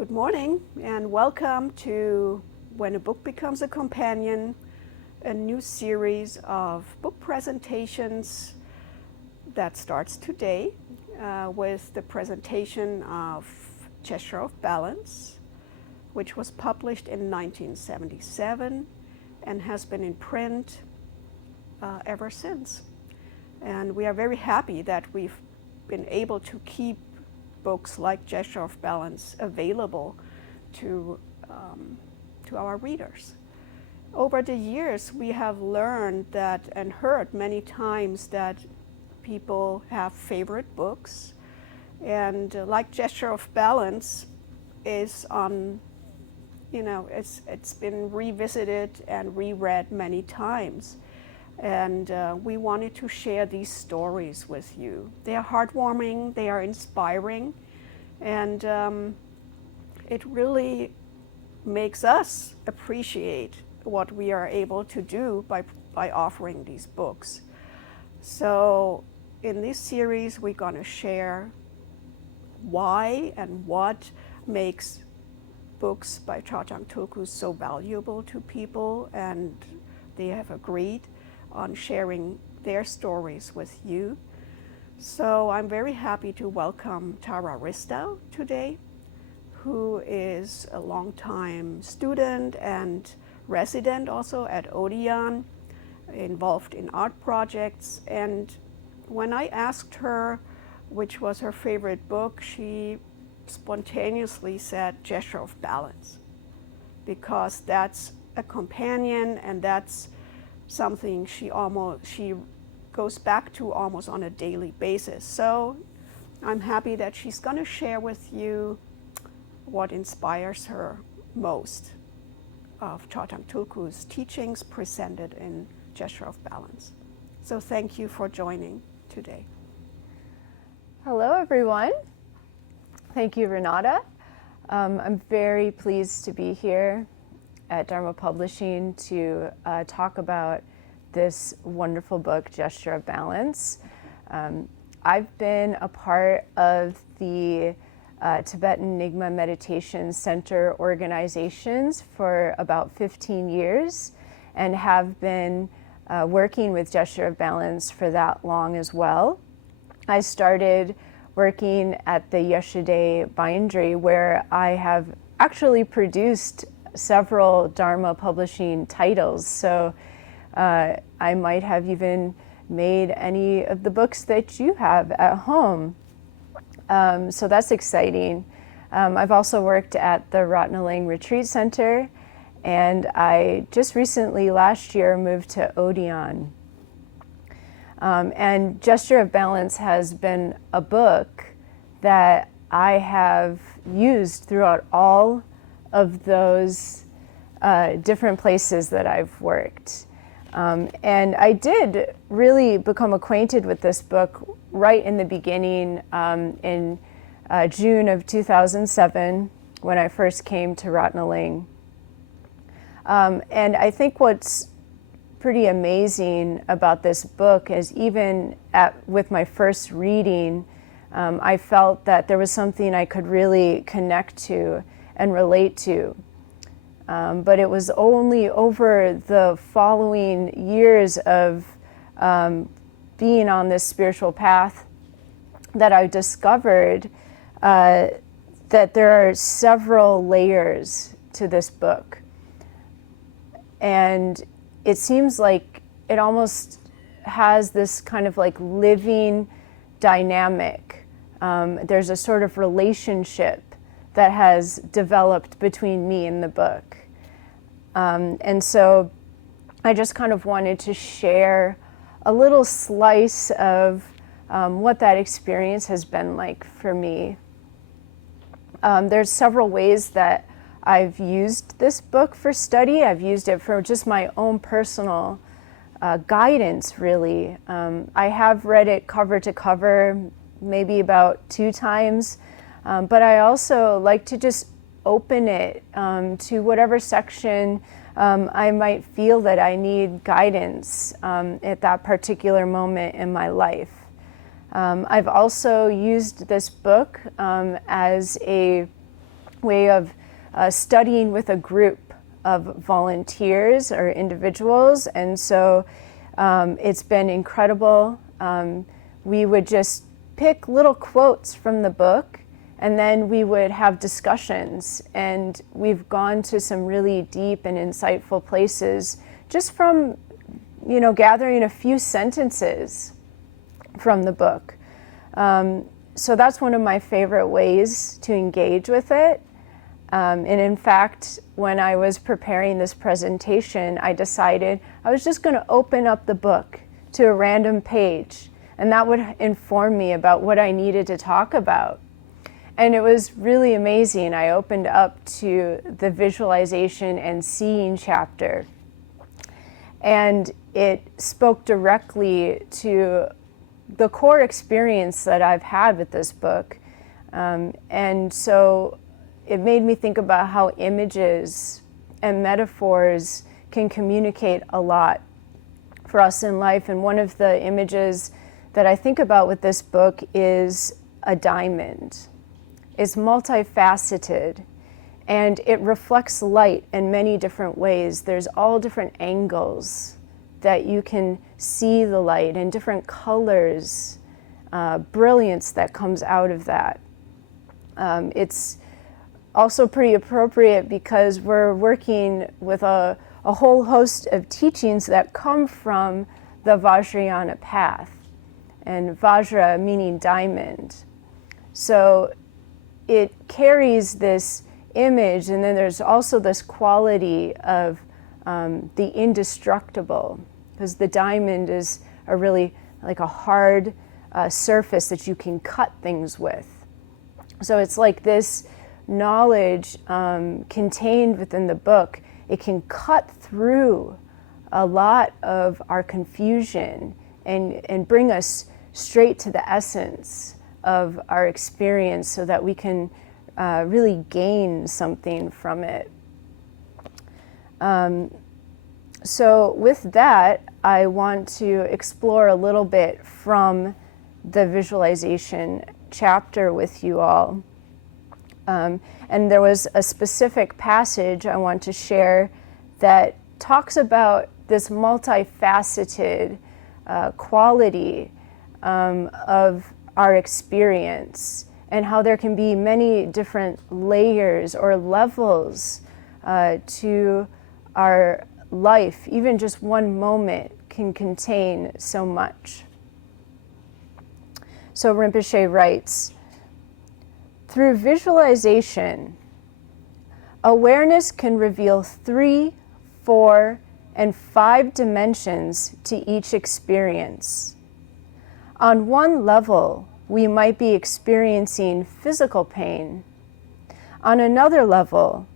Good morning and welcome to When a Book Becomes a Companion, a new series of book presentations that starts today with the presentation of Gesture of Balance, which was published in 1977 and has been in print ever since. And we are very happy that we've been able to keep books like Gesture of Balance available to our readers. Over the years, we have learned that and heard many times that people have favorite books, and like Gesture of Balance is on, it's been revisited and reread many times. And we wanted to share these stories with you. They are heartwarming, they are inspiring, and it really makes us appreciate what we are able to do by offering these books. So in this series, we're going to share why and what makes books by Tarthang Tulku so valuable to people, and they have agreed on sharing their stories with you. So I'm very happy to welcome Tara Ristau today, who is a longtime student and resident also at Odeon, involved in art projects. And when I asked her which was her favorite book, she spontaneously said Gesture of Balance, because that's a companion and that's something she goes back to almost on a daily basis. So I'm happy that she's going to share with you what inspires her most of Tarthang Tulku's teachings presented in Gesture of Balance. So thank you for joining today. Hello, everyone. Thank you, Renata. I'm very pleased to be here at Dharma Publishing to talk about this wonderful book, Gesture of Balance. I've been a part of the Tibetan Nyingma Meditation Center organizations for about 15 years and have been working with Gesture of Balance for that long as well. I started working at the Yesterday Bindery, where I have actually produced several Dharma Publishing titles, so I might have even made any of the books that you have at home. So that's exciting. I've also worked at the Ratnaling Retreat Center, and I just recently, last year, moved to Odeon. And Gesture of Balance has been a book that I have used throughout all of those different places that I've worked. And I did really become acquainted with this book right in the beginning in June of 2007 when I first came to Ratnaling. And I think what's pretty amazing about this book is even with my first reading, I felt that there was something I could really connect to and relate to. But it was only over the following years of being on this spiritual path that I discovered that there are several layers to this book. And it seems like it almost has this kind of like living dynamic. There's a sort of relationship that has developed between me and the book. And so I just kind of wanted to share a little slice of what that experience has been like for me. There's several ways that I've used this book for study. I've used it for just my own personal guidance, really. I have read it cover to cover, maybe about 2 times, but I also like to just open it to whatever section I might feel that I need guidance at that particular moment in my life. I've also used this book as a way of studying with a group of volunteers or individuals, and so it's been incredible. We would just pick little quotes from the book, and then we would have discussions, and we've gone to some really deep and insightful places just from, gathering a few sentences from the book. So that's one of my favorite ways to engage with it. And in fact, when I was preparing this presentation, I decided I was just going to open up the book to a random page, and that would inform me about what I needed to talk about. And it was really amazing. I opened up to the visualization and seeing chapter, and it spoke directly to the core experience that I've had with this book. And so it made me think about how images and metaphors can communicate a lot for us in life. And one of the images that I think about with this book is a diamond. It's multifaceted, and it reflects light in many different ways. There's all different angles that you can see the light, and different colors, brilliance that comes out of that. It's also pretty appropriate because we're working with a whole host of teachings that come from the Vajrayana path, and Vajra meaning diamond. So it carries this image, and then there's also this quality of the indestructible, because the diamond is a really like a hard surface that you can cut things with. So it's like this knowledge contained within the book. It can cut through a lot of our confusion and bring us straight to the essence of our experience, so that we can really gain something from it. So with that, I want to explore a little bit from the visualization chapter with you all. And there was a specific passage I want to share that talks about this multifaceted quality of our experience, and how there can be many different layers or levels to our life. Even just one moment can contain so much. So Rinpoche writes, through visualization, awareness can reveal 3, 4, and 5 dimensions to each experience. On one level, we might be experiencing physical pain. On another level,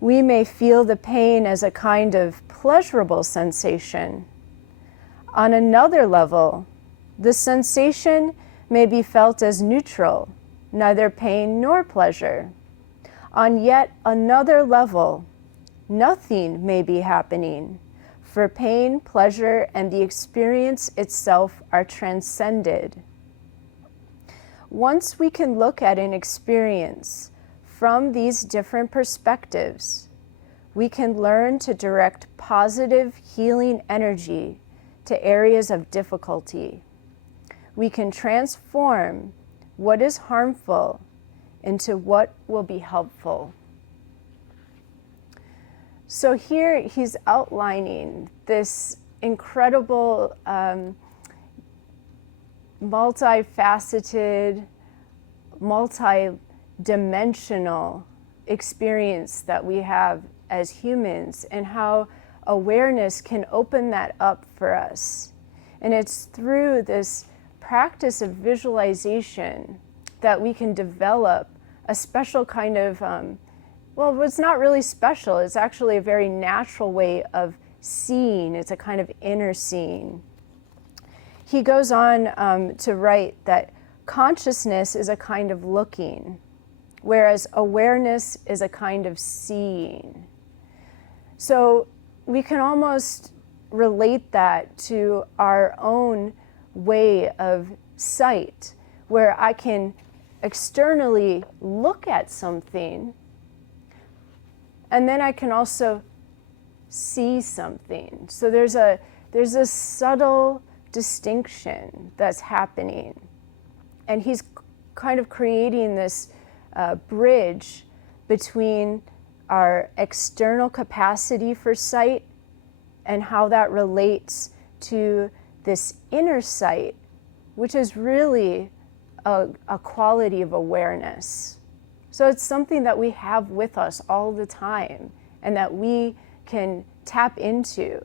we may feel the pain as a kind of pleasurable sensation. On another level, the sensation may be felt as neutral, neither pain nor pleasure. On yet another level, nothing may be happening, for pain, pleasure, and the experience itself are transcended. Once we can look at an experience from these different perspectives, we can learn to direct positive healing energy to areas of difficulty. We can transform what is harmful into what will be helpful. So here he's outlining this incredible multifaceted, multi-dimensional experience that we have as humans, and how awareness can open that up for us. And it's through this practice of visualization that we can develop a special kind of, well, it's not really special, it's actually a very natural way of seeing. It's a kind of inner seeing. He goes on to write that consciousness is a kind of looking, whereas awareness is a kind of seeing. So we can almost relate that to our own way of sight, where I can externally look at something And then I can also see something. So there's a subtle distinction that's happening. And he's kind of creating this bridge between our external capacity for sight and how that relates to this inner sight, which is really a quality of awareness. So it's something that we have with us all the time and that we can tap into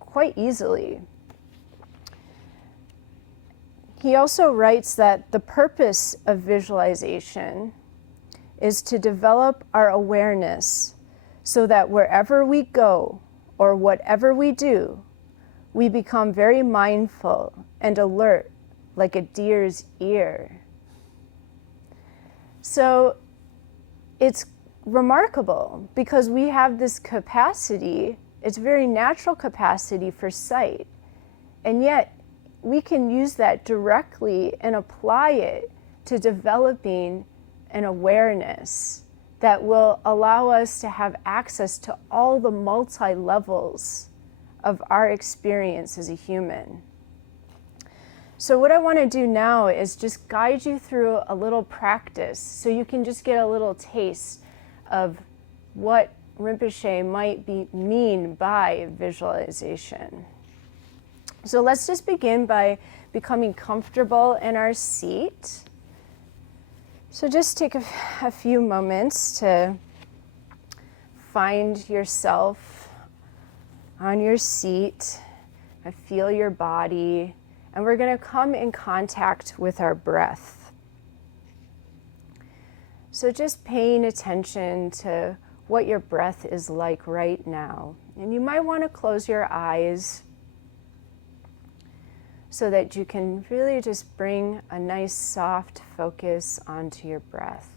quite easily. He also writes that the purpose of visualization is to develop our awareness so that wherever we go or whatever we do, we become very mindful and alert like a deer's ear. So it's remarkable because we have this capacity, it's a very natural capacity for sight, and yet we can use that directly and apply it to developing an awareness that will allow us to have access to all the multi-levels of our experience as a human. So what I want to do now is just guide you through a little practice so you can just get a little taste of what Rinpoche might mean by visualization. So let's just begin by becoming comfortable in our seat. So just take a few moments to find yourself on your seat, feel your body, and we're going to come in contact with our breath. So just paying attention to what your breath is like right now. And you might want to close your eyes so that you can really just bring a nice soft focus onto your breath.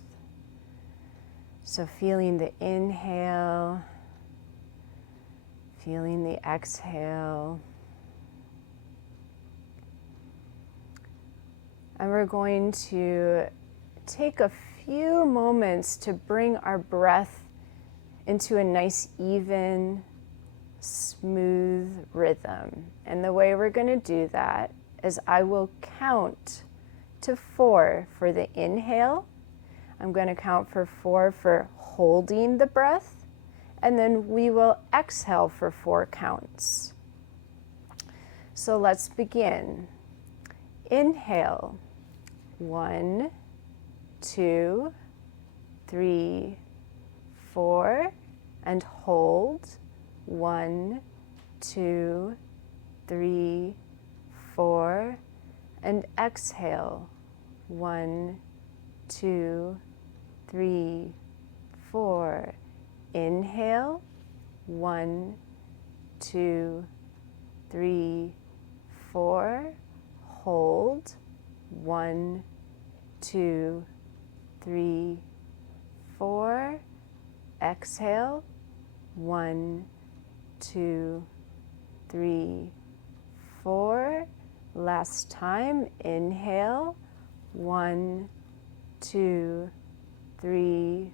So feeling the inhale, feeling the exhale. And we're going to take a few moments to bring our breath into a nice, even, smooth rhythm. And the way we're going to do that is I will count to 4 for the inhale. I'm going to count for 4 for holding the breath. And then we will exhale for 4 counts. So let's begin. Inhale. 1, 2, 3, 4, and hold. 1, 2, 3, 4, and exhale. 1, 2, 3, 4. Inhale. 1, 2, 3, 4. Hold. 1, 2, 3, 4. Exhale. 1, 2, 3, 4. Last time. Inhale. 1, 2, 3,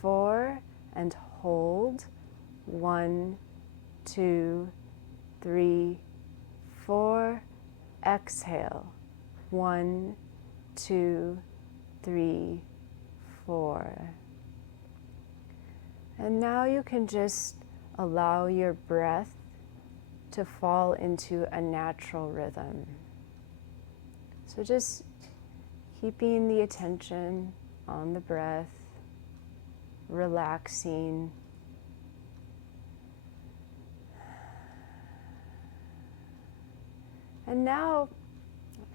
4. And hold. 1, 2, 3, 4. Exhale. 1, 2, 3, 4. And now you can just allow your breath to fall into a natural rhythm. So just keeping the attention on the breath, relaxing. And now,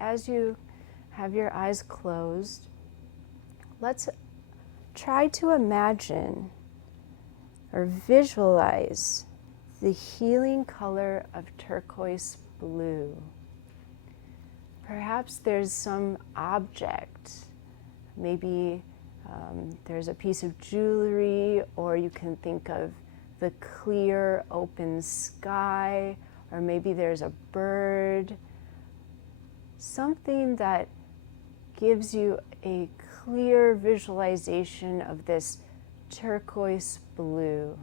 as you have your eyes closed, let's try to imagine or visualize the healing color of turquoise blue. Perhaps there's some object, maybe there's a piece of jewelry, or you can think of the clear open sky, or maybe there's a bird, something that gives you a clear visualization of this turquoise blue.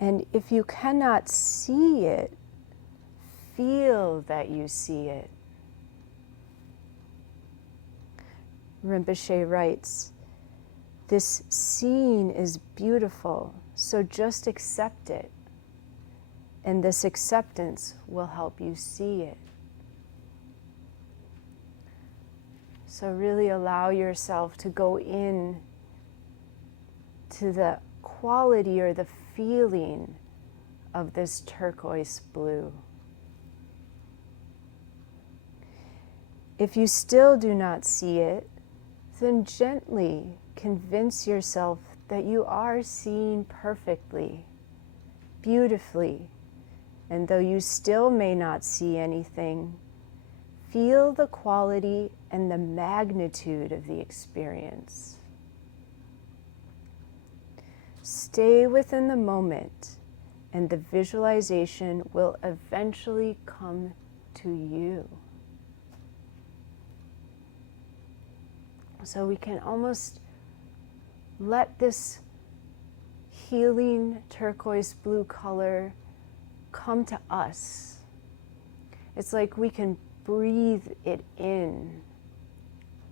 And if you cannot see it, feel that you see it. Rinpoche writes, "This seeing is beautiful, so just accept it, and this acceptance will help you see it." So really allow yourself to go in to the quality or the feeling of this turquoise blue. If you still do not see it, then gently convince yourself that you are seeing perfectly, beautifully, and though you still may not see anything, feel the quality and the magnitude of the experience. Stay within the moment, and the visualization will eventually come to you. So we can almost let this healing turquoise blue color come to us. It's like we can breathe it in,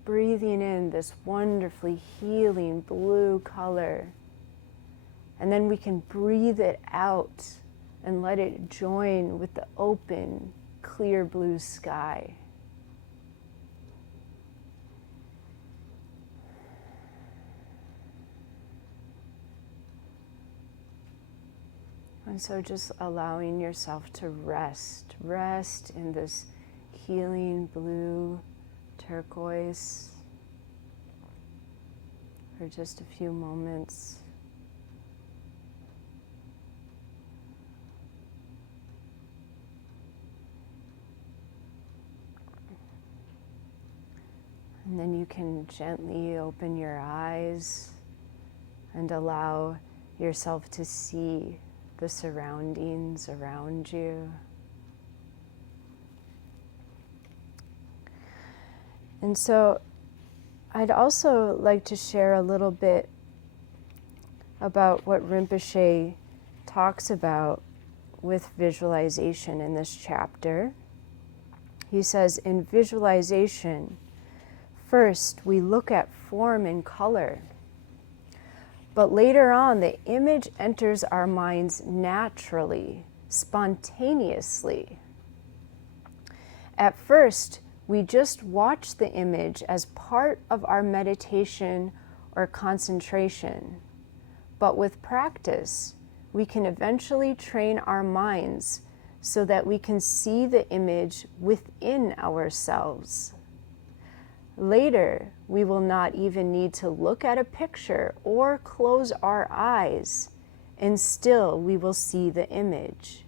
breathing in this wonderfully healing blue color. And then we can breathe it out and let it join with the open, clear blue sky. And so just allowing yourself to rest in this healing blue turquoise for just a few moments. And then you can gently open your eyes and allow yourself to see the surroundings around you. And so I'd also like to share a little bit about what Rinpoche talks about with visualization in this chapter. He says, in visualization, first we look at form and color, but later on the image enters our minds naturally, spontaneously. At first, we just watch the image as part of our meditation or concentration, but with practice, we can eventually train our minds so that we can see the image within ourselves. Later, we will not even need to look at a picture or close our eyes, and still we will see the image.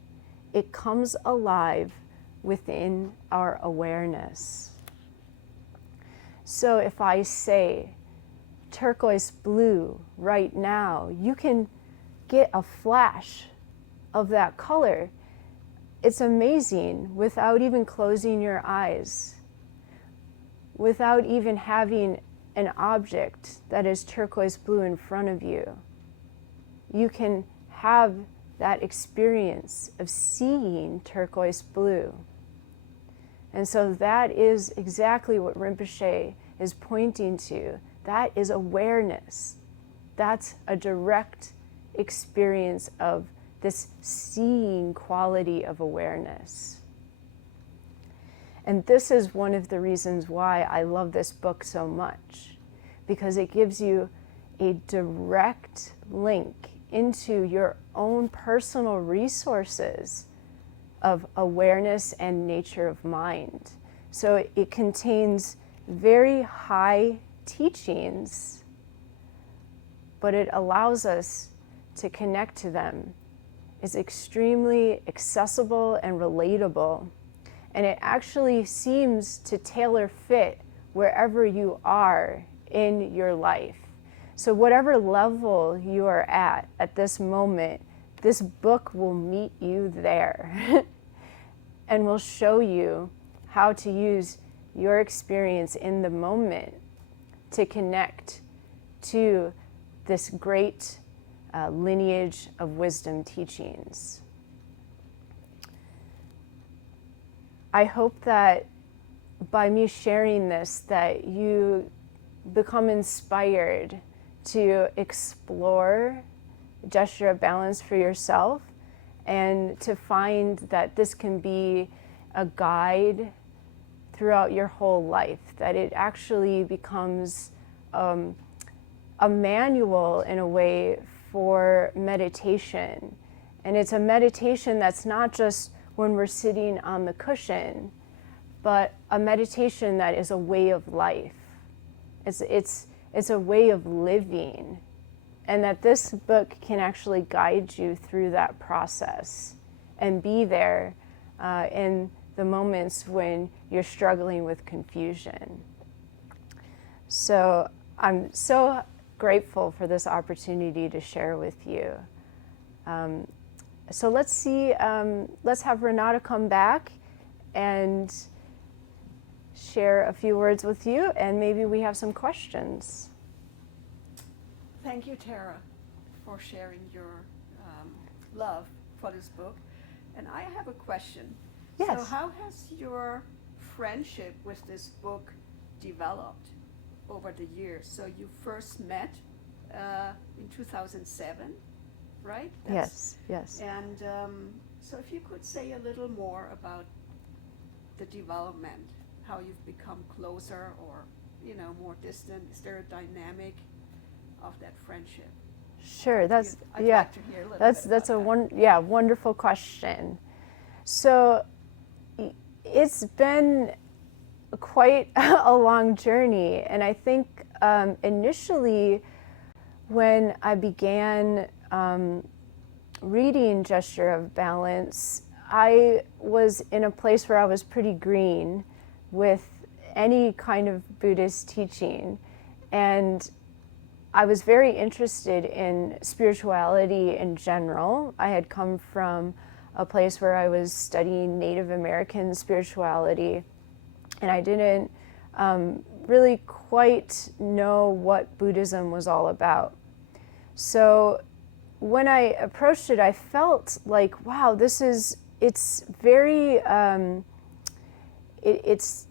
It comes alive within our awareness. So if I say turquoise blue right now, you can get a flash of that color. It's amazing without even closing your eyes, without even having an object that is turquoise blue in front of you. You can have that experience of seeing turquoise blue. And so that is exactly what Rinpoche is pointing to. That is awareness. That's a direct experience of this seeing quality of awareness. And this is one of the reasons why I love this book so much, because it gives you a direct link into your own personal resources of awareness and nature of mind. So it contains very high teachings, but it allows us to connect to them. It's extremely accessible and relatable. And it actually seems to tailor fit wherever you are in your life. So whatever level you are at this moment, this book will meet you there and will show you how to use your experience in the moment to connect to this great lineage of wisdom teachings. I hope that by me sharing this, that you become inspired to explore gesture of balance for yourself, and to find that this can be a guide throughout your whole life, that it actually becomes a manual in a way for meditation. And it's a meditation that's not just when we're sitting on the cushion, but a meditation that is a way of life. It's a way of living. And that this book can actually guide you through that process and be there in the moments when you're struggling with confusion. So I'm so grateful for this opportunity to share with you. So let's see, let's have Renata come back and share a few words with you, and maybe we have some questions. Thank you, Tara, for sharing your love for this book. And I have a question. Yes. So how has your friendship with this book developed over the years? So you first met in 2007, right? Yes. And so if you could say a little more about the development, how you've become closer or, more distant. Is there a dynamic of that friendship? Sure, I'd like to hear a little that's bit about a wonderful question. So it's been quite a long journey, and I think initially when I began reading Gesture of Balance, I was in a place where I was pretty green with any kind of Buddhist teaching, and I was very interested in spirituality in general. I had come from a place where I was studying Native American spirituality, and I didn't really quite know what Buddhism was all about. So when I approached it, I felt like, wow, it's very, it's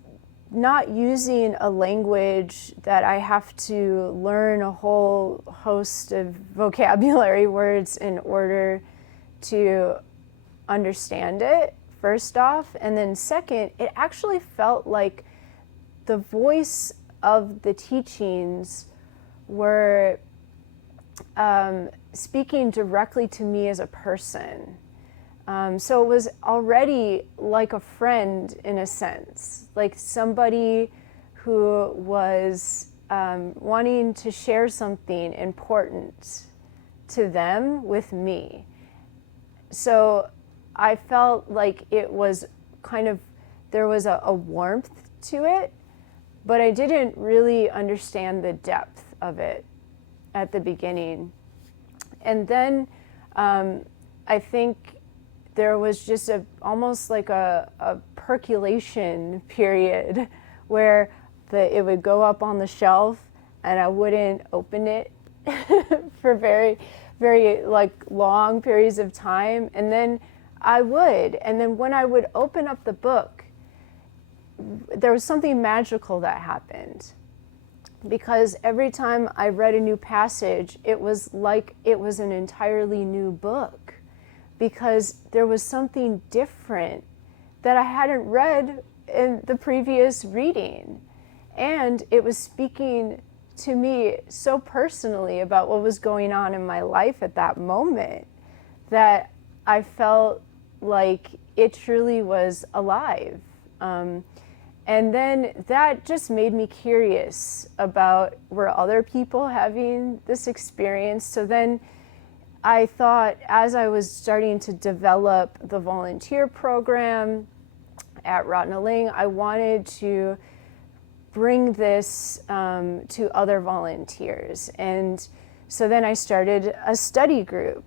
not using a language that I have to learn a whole host of vocabulary words in order to understand it, first off. And then second, it actually felt like the voice of the teachings were speaking directly to me as a person. So it was already like a friend in a sense, like somebody who was wanting to share something important to them with me. So I felt like it was kind of, there was a warmth to it, but I didn't really understand the depth of it at the beginning. And then I think there was just almost like a percolation period where it would go up on the shelf and I wouldn't open it for very, very long periods of time. And then I would. And then when I would open up the book, there was something magical that happened. Because every time I read a new passage, it was like it was an entirely new book. Because there was something different that I hadn't read in the previous reading. And it was speaking to me so personally about what was going on in my life at that moment that I felt like it truly was alive. And then that just made me curious about, were other people having this experience? So then I thought, as I was starting to develop the volunteer program at Ratnaling, I wanted to bring this to other volunteers. And so then I started a study group,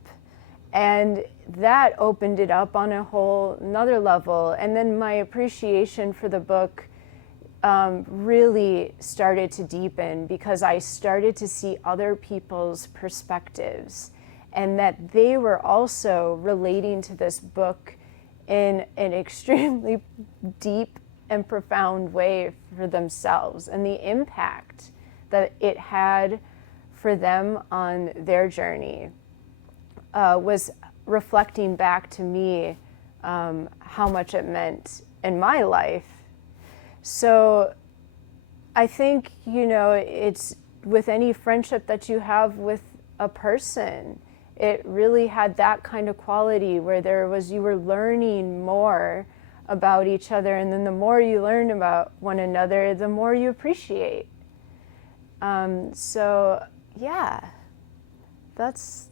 and that opened it up on a whole another level. And then my appreciation for the book really started to deepen because I started to see other people's perspectives, and that they were also relating to this book in an extremely deep and profound way for themselves, and the impact that it had for them on their journey was reflecting back to me how much it meant in my life. So I think, it's with any friendship that you have with a person, it really had that kind of quality where you were learning more about each other, and then the more you learn about one another, the more you appreciate. So yeah, that's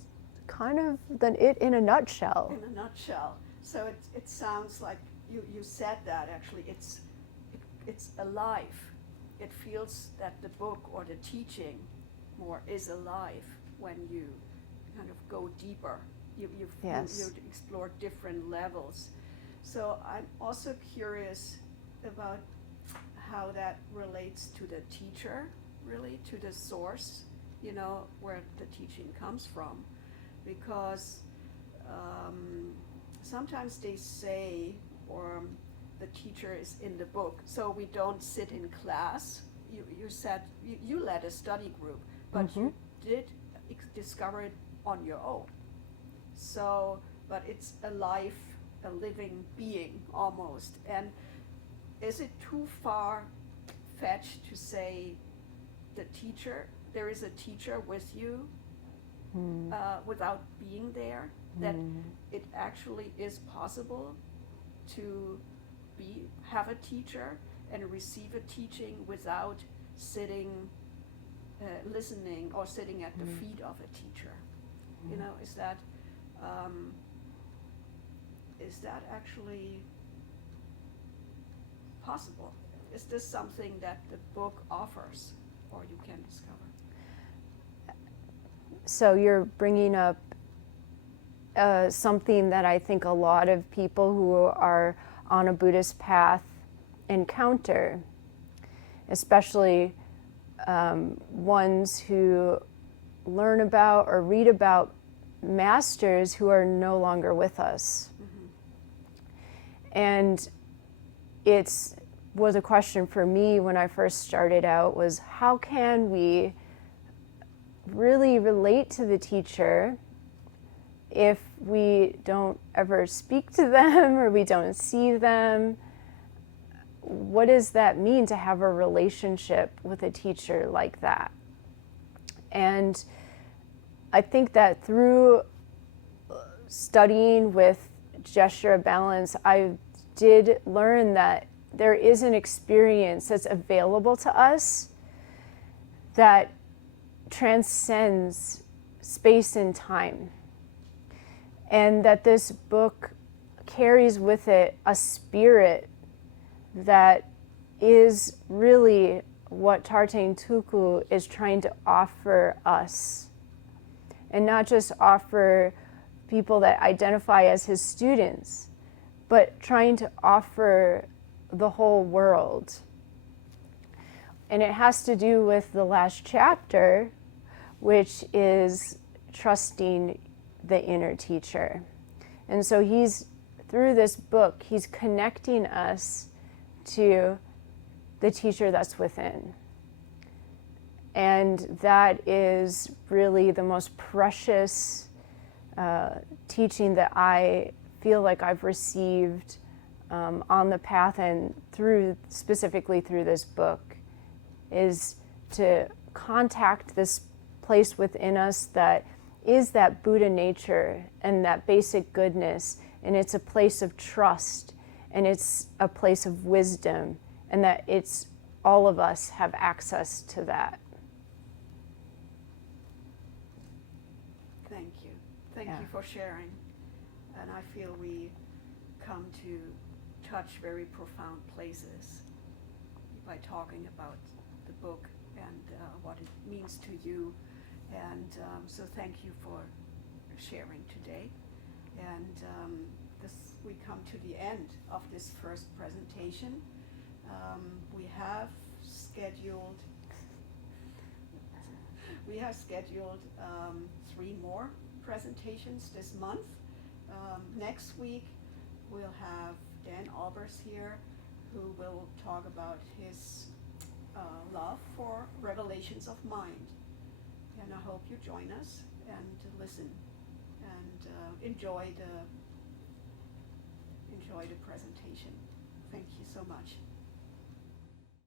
kind of it in a nutshell. In a nutshell. So it sounds like you said that actually it's alive. It feels that the book or the teaching more is alive when you kind of go deeper. You explore different levels. So I'm also curious about how that relates to the teacher, really, to the source, where the teaching comes from. Because sometimes they say, or the teacher is in the book, so we don't sit in class. You said you led a study group, but you did discover it on your own. So, but it's a living being almost. And is it too far-fetched to say there is a teacher with you without being there? That it actually is possible to have a teacher and receive a teaching without sitting, listening, or sitting at the feet of a teacher. Is that actually possible? Is this something that the book offers, or you can discover? So you're bringing up something that I think a lot of people who are on a Buddhist path encounter, especially ones who learn about or read about masters who are no longer with us. And it was a question for me when I first started out, was how can we really relate to the teacher if we don't ever speak to them or we don't see them? What does that mean to have a relationship with a teacher like that? And I think that through studying with Gesture of Balance, I did learn that there is an experience that's available to us that transcends space and time. And that this book carries with it a spirit that is really what Tarthang Tulku is trying to offer us. And not just offer people that identify as his students, but trying to offer the whole world. And it has to do with the last chapter, which is trusting the inner teacher. And so through this book, he's connecting us to the teacher that's within. And that is really the most precious teaching that I feel like I've received on the path, and specifically through this book, is to contact this place within us that is that Buddha nature and that basic goodness, and it's a place of trust, and it's a place of wisdom, and that it's all of us have access to that. Thank you. Thank you for sharing. And I feel we come to touch very profound places by talking about the book and what it means to you. And so thank you for sharing today. And we come to the end of this first presentation. We have scheduled 3 more presentations this month. Next week we'll have Dan Albers here, who will talk about his love for revelations of mind. And I hope you join us and listen and enjoy the presentation. Thank you so much.